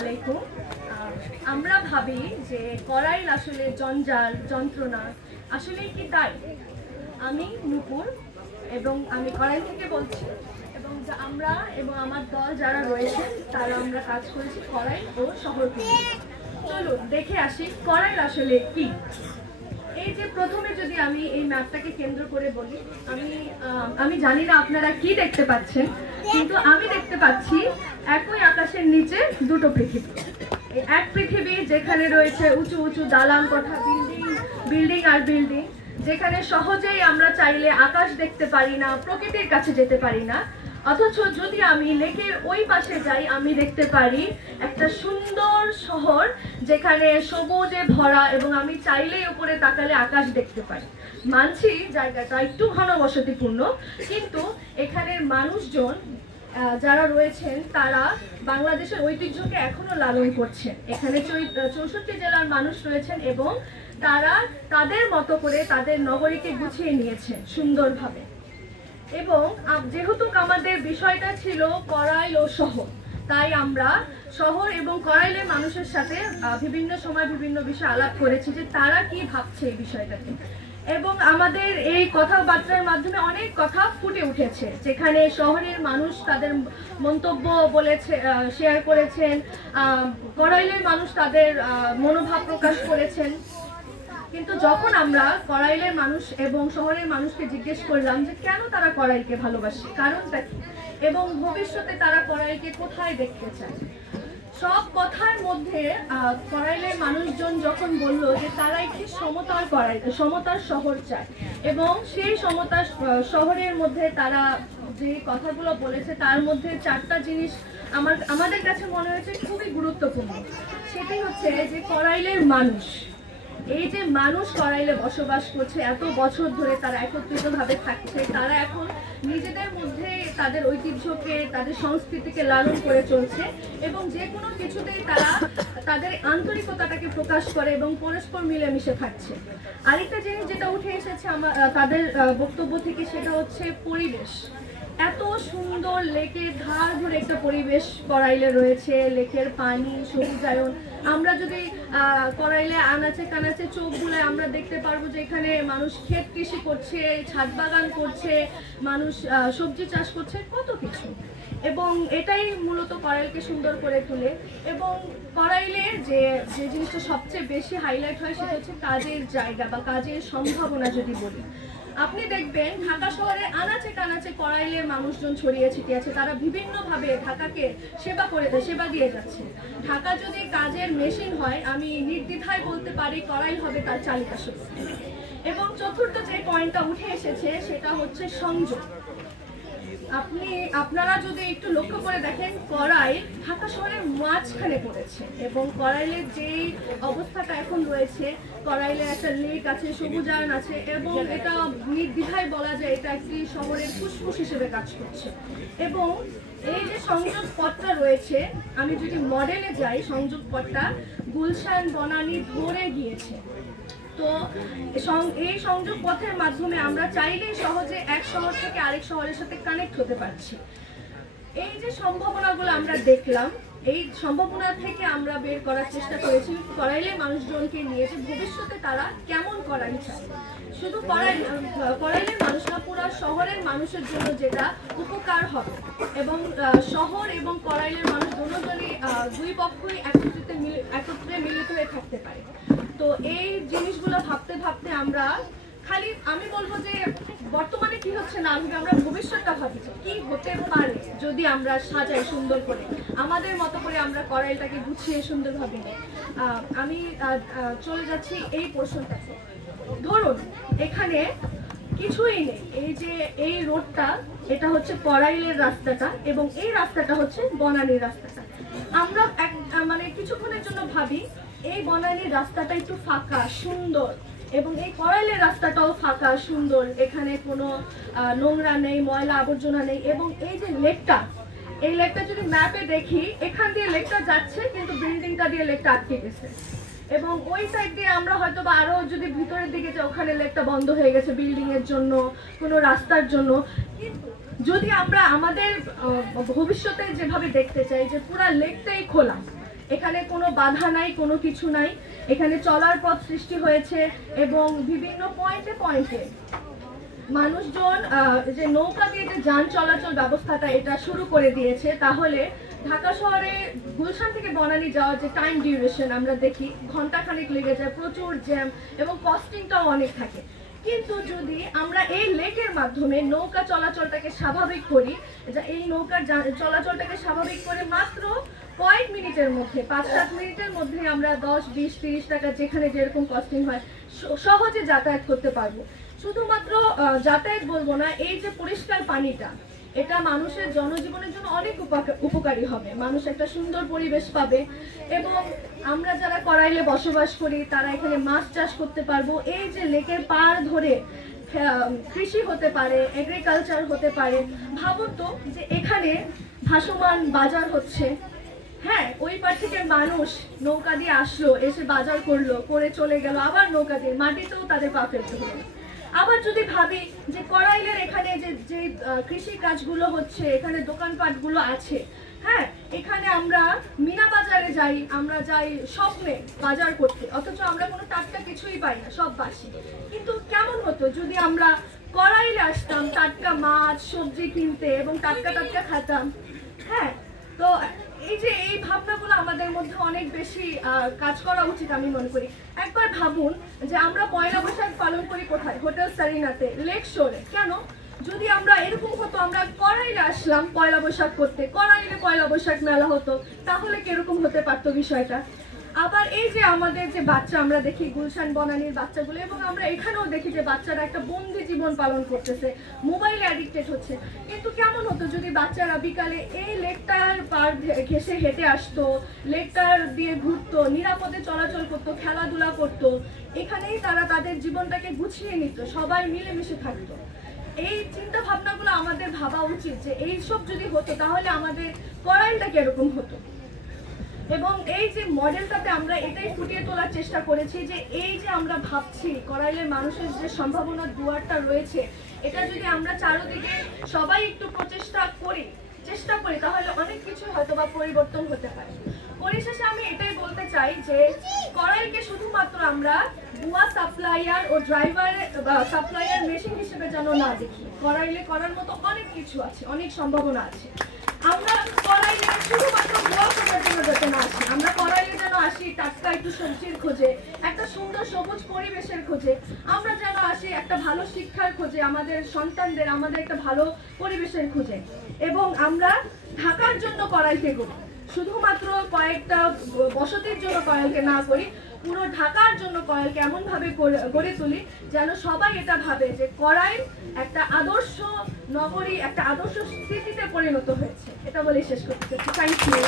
আলাইকুম। আমরা ভাবি যে করাইল আসলে জঞ্জাল যন্ত্রণা, আসলে কি তাই? আমি নূপুর এবং আমি করাইল থেকে বলছি এবং আমরা এবং আমার দল যারা রয়েছে তারা আমরা কাজ করেছি করাইল ও শহর কেন্দ্রিক। চলুন দেখে আসি করাইল আসলে কি। এই যে প্রথমে যদি আমি এই ম্যাপটাকে কেন্দ্র করে বলি, আমি জানি না আপনারা কি দেখতে পাচ্ছেন, কিন্তু আমি দেখতে পাচ্ছি একই আকাশের নিচে দুটো পৃথিবী। এক পৃথিবী যেখানে রয়েছে উঁচু উঁচু দালান কোঠা, বিল্ডিং আর বিল্ডিং, যেখানে সহজেই আমরা চাইলে আকাশ দেখতে পারি না, প্রকৃতির কাছে যেতে পারি না। অথচ যদি আমি লেকের ওই পাশে যাই, আমি দেখতে পারি একটা সুন্দর শহর যেখানে সবুজে ভরা এবং আমি চাইলেই উপরে তাকালে আকাশ দেখতে পাই। মানছি জায়গাটা একটু ঘনবসতিপূর্ণ, কিন্তু এখানের মানুষজন যারা রয়েছেন তারা বাংলাদেশের ঐতিহ্যকে এখনো লালন করছেন। এখানে 64 জেলার মানুষ রয়েছেন এবং তারা তাদের মতো করে তাদের নগরীকে গুছিয়ে নিয়েছেন সুন্দরভাবে। এবং যেহেতু আমাদের বিষয়টা ছিল করাইল ও শহর, তাই আমরা শহর এবং করাইলের মানুষের সাথে বিভিন্ন সময় বিভিন্ন বিষয়ে আলাপ করেছি যে তারা কি ভাবছে এই বিষয়টাকে। এবং আমাদের এই কথাবার্তার মাধ্যমে অনেক কথা ফুটে উঠেছে, যেখানে শহরের মানুষ তাদের মন্তব্য বলেছে, শেয়ার করেছেন, করাইলের মানুষ তাদের মনোভাব প্রকাশ করেছেন। কিন্তু যখন আমরা করাইলের মানুষ এবং শহরের মানুষকে জিজ্ঞেস করলাম যে কেন তারা করাইলকে ভালোবাসে, কারণটা কি, এবং ভবিষ্যতে তারা করাইলকে কোথায় দেখতে চায়, সব কথার মধ্যে করাইলের মানুষজন যখন বলল যে তারা একটি সমতার শহর চায় এবং সেই সমতার শহরের মধ্যে তারা যে কথাগুলো বলেছে তার মধ্যে 4টা জিনিস আমাদের কাছে মনে হয়েছে খুবই গুরুত্বপূর্ণ। সেটি হচ্ছে যে করাইলের মানুষ, এই যে মানুষ করাইলে বসবাস করছে, এত বছর ধরে তারা একত্রিতভাবে থাকছে, তারা এখন নিজেদের মধ্যে তাদের ঐতিহ্যকে, তাদের সংস্কৃতিকে লালন করে চলছে এবং যে কোনো কিছুতেই তারা তাদের আন্তরিকতাটাকে প্রকাশ করে এবং পরস্পর মিলেমিশে থাকছে। আরেকটা জিনিস যেটা উঠে এসেছে তাদের বক্তব্য থেকে, সেটা হচ্ছে পরিবেশ। এত সুন্দর লেকের ধার ধরে একটা পরিবেশ করাইলে রয়েছে, লেকের পানি, সবুজায়ন। আমরা যদি করাইলে আনাচে কানাচে চোখ বুলে আমরা দেখতে পারবো যে এখানে মানুষ ক্ষেত কৃষি করছে, ছাদ বাগান করছে, মানুষ সবজি চাষ করছে, কত কিছু। এবং এটাই মূলত করাইলকে সুন্দর করে তোলে। এবং করাইলের যে জিনিসটা সবচেয়ে বেশি হাইলাইট হয় সেটা হচ্ছে কাজের জায়গা বা কাজের সম্ভাবনা। যদি বলি, আপনি দেখবেন ঢাকা শহরে আনাচে কানাচে করাইলের মানুষজন ছড়িয়ে ছিটিয়ে আছে, তারা বিভিন্নভাবে ঢাকাকে সেবা দিয়ে যাচ্ছে। ঢাকা যদি কাজের মেশিন হয়, আমি নির্দ্বিধায় বলতে পারি করাইল হবে তার চালিকা শক্তি। এবং চতুর্থ যে পয়েন্টটা উঠে এসেছে সেটা হচ্ছে সংযোগ। আপনারা যদি একটু লক্ষ্য করে দেখেন, করাইল ঢাকা শহরের মাঝখানে পড়েছে এবং করাইলের যেই অবস্থাটা এখন রয়েছে, করাইলের একটা লেক আছে, সবুজায়ন আছে এবং এটা নির্দ্বিধায় বলা যায় এটা একটি শহরের ফুসফুস হিসেবে কাজ করছে। এবং এই যে সংযোগ পথটা রয়েছে, আমি যদি মডেলে যাই, সংযোগ পথটা গুলশান বনানী ধরে গিয়েছে। তো এই সংযোগ পথের মাধ্যমে আমরা চাইলেই সহজে এক শহর থেকে আরেক শহরের সাথে কানেক্ট হতে পারছি। এই যে সম্ভাবনাগুলো আমরা দেখলাম, এই সম্ভাবনা থেকে আমরা বের করার চেষ্টা করেছি করাইলের মানুষজনকে নিয়ে যে ভবিষ্যতে তারা কেমন করাইল চায়। শুধু করাইলের মানুষ না, পুরো শহরের মানুষের জন্য যেটা উপকার হবে এবং শহর এবং করাইলের মানুষ দুই পক্ষই একত্রে মিলিত হয়ে থাকতে পারে। তো এই জিনিসগুলো ভাবতে ভাবতে আমি বলবো যে বর্তমানে কি হচ্ছে না, আমরা ভবিষ্যৎটা ভাবছি কি হতে পারে যদি আমরা সাজাই সুন্দর করে, আমাদের মতো করে আমরা করাইলটাকে গুছিয়ে সুন্দরভাবে নিই। আমি চলে যাচ্ছি এই পোর্শনটাতে। ধরুন এখানে কিছুই নেই, এই রোডটা, এটা হচ্ছে করাইলের রাস্তাটা এবং এই রাস্তাটা হচ্ছে বনানীর রাস্তাটা। আমরা কিছুক্ষণের জন্য ভাবি এই বনানীর রাস্তাটা একটু ফাঁকা সুন্দর এবং এই করাইলের রাস্তাটাও ফাঁকা সুন্দর, এখানে কোনো নোংরা নেই, ময়লা আবর্জনা নেই। এবং এই যে এই লেকটা যদি ম্যাপে দেখি, এখান দিয়ে লেকটা যাচ্ছে কিন্তু বিল্ডিংটা দিয়ে লেকটা আটকে গেছে এবং ওই সাইড দিয়ে আমরা হয়তো বা আরো যদি ভিতরের দিকে যাই, ওখানে লেকটা বন্ধ হয়ে গেছে বিল্ডিং এর জন্য, কোনো রাস্তার জন্য। কিন্তু যদি আমরা আমাদের ভবিষ্যতে যেভাবে দেখতে চাই যে পুরা লেকটাই খোলা এখানে কোনো বাধা নাই, কোনো কিছু নাই, এখানে চলার পথ সৃষ্টি হয়েছে এবং বিভিন্ন পয়েন্টে পয়েন্টে মানুষজন যে নৌকা দিয়ে যে যান চলাচল ব্যবস্থাটা এটা শুরু করে দিয়েছে। তাহলে ঢাকা শহরে গুলশান থেকে বনানী যাওয়ার যে টাইম ডিউরেশন আমরা দেখি ঘন্টাখানেক লেগে যায়, প্রচুর জ্যাম এবং কস্টিংটাও অনেক থাকে। কিন্তু যদি আমরা এই লেকের মাধ্যমে নৌকা চলাচলটাকে স্বাভাবিক করি, এই নৌকার চলাচলটাকে স্বাভাবিক করে মাত্র কয়েক মিনিটের মধ্যে 5-7 মিনিটের মধ্যে আমরা 10, 20, 30 টাকা যেখানে যেরকম কস্টিং হয় সহজে যাতায়াত করতে পারবো। শুধুমাত্র যাতায়াত বলবো না, এই যে পরিষ্কার পানিটা এটা মানুষের জনজীবনের জন্য অনেক উপকারী হবে। মানুষ একটা সুন্দর পরিবেশ পাবে এবং আমরা যারা করাইলে বসবাস করি তারা এখানে মাছ চাষ করতে পারবো। এই যে লেকের পাড় ধরে কৃষি হতে পারে, এগ্রিকালচার হতে পারে। ভাবুন তো যে এখানে ভাসমান বাজার হচ্ছে, হ্যাঁ, ওই পার থেকে মানুষ নৌকা দিয়ে আসলো, এসে বাজার করলো, করে চলে গেল, আবার নৌকা দিয়ে মাটিতেও তাদের পা ফেলতে হলো। আবার যদি ভাবি যে করাইলের এখানে যে কৃষি কাজগুলো হচ্ছে, এখানে দোকানপাটগুলো আছে, হ্যাঁ, এখানে আমরা মিনা বাজারে যাই, আমরা যাই স্বপ্নে বাজার করতে, অথচ আমরা কোনো টাটকা কিছুই পাই না, সব বাসি। কিন্তু কেমন হতো যদি আমরা করাইলে আসতাম টাটকা মাছ সবজি কিনতে এবং টাটকা টাটকা খেতাম। হ্যাঁ, তো এই ভাবনাগুলো আমাদের মধ্যে অনেক বেশি কাজ করা উচিত আমি মনে করি। একবার ভাবুন যে আমরা পয়লা বৈশাখ পালন করি কোথায়? হোটেল সারিনাতে, লেক শোরে। কেন? যদি আমরা এরকম হতো, আমরা করাইলে আসলাম পয়লা বৈশাখ করতে, করাইলে পয়লা বৈশাখ মেলা হতো, তাহলে কিরকম হতে পারতো বিষয়টা? আবার এই যে আমাদের যে বাচ্চা আমরা দেখি গুলশান বনানীর বাচ্চাগুলো, এবং আমরা এখানেও দেখি যে বাচ্চারা একটা বন্দি জীবন পালন করতেছে, মোবাইলে অ্যাডিক্টেড হচ্ছে। কিন্তু কেমন হতো যদি বাচ্চারা বিকালে এই লেকটার পার ঘেঁষে হেঁটে আসতো, লেকটার দিয়ে ঘুরতো, নিরাপদে চলাচল করতো, খেলাধুলা করতো, এখানেই তারা তাদের জীবনটাকে গুছিয়ে নিত, সবাই মিলেমিশে থাকতো। এই চিন্তা ভাবনাগুলো আমাদের ভাবা উচিত যে এইসব যদি হতো তাহলে আমাদের করাইলটা কিরকম হতো। এবং এই যে মডেলটাতে আমরা এটাই ফুটিয়ে তোলার চেষ্টা করেছি যে এই যে আমরা ভাবছি করাইলের মানুষের যে সম্ভাবনার দুয়ারটা রয়েছে, এটা যদি আমরা চারদিকে সবাই একটু চেষ্টা করি তাহলে অনেক কিছু হয়তো বা পরিবর্তন হতে পারে। পরিশেষে আমি এটাই বলতে চাই যে করাইলকে শুধুমাত্র আমরা বুয়া সাপ্লায়ার ও সাপ্লায়ার মেশিন হিসেবে যেন না দেখি। করাইলে করার মতো অনেক কিছু আছে, অনেক সম্ভাবনা আছে। আমরা করাইলে শুধুমাত্র বুয়া খোঁজার জন্য যাতে না আসি, আমরা করাইলে যেন আসি টাটকা একটু সবজির খোঁজে, একটা সুন্দর সবুজ পরিবেশের খোঁজে, আমরা যেন আসি একটা ভালো শিক্ষার খোঁজে, আমাদের সন্তানদের আমাদের একটা ভালো পরিবেশের খোঁজে। এবং আমরা ঢাকার জন্য করাইলকে করি, শুধুমাত্র কয়েকটা বসতির জন্য করাইলকে না করি, পুরো ঢাকার জন্য করাইলকে এমন ভাবে গড়ে তুলি যেন সবাই এটা ভাবে যে করাইল একটা আদর্শ নগরী, একটা আদর্শ স্মৃতিতে পরিণত হয়েছে। এটা বলে শেষ করতে চাই। Thank you.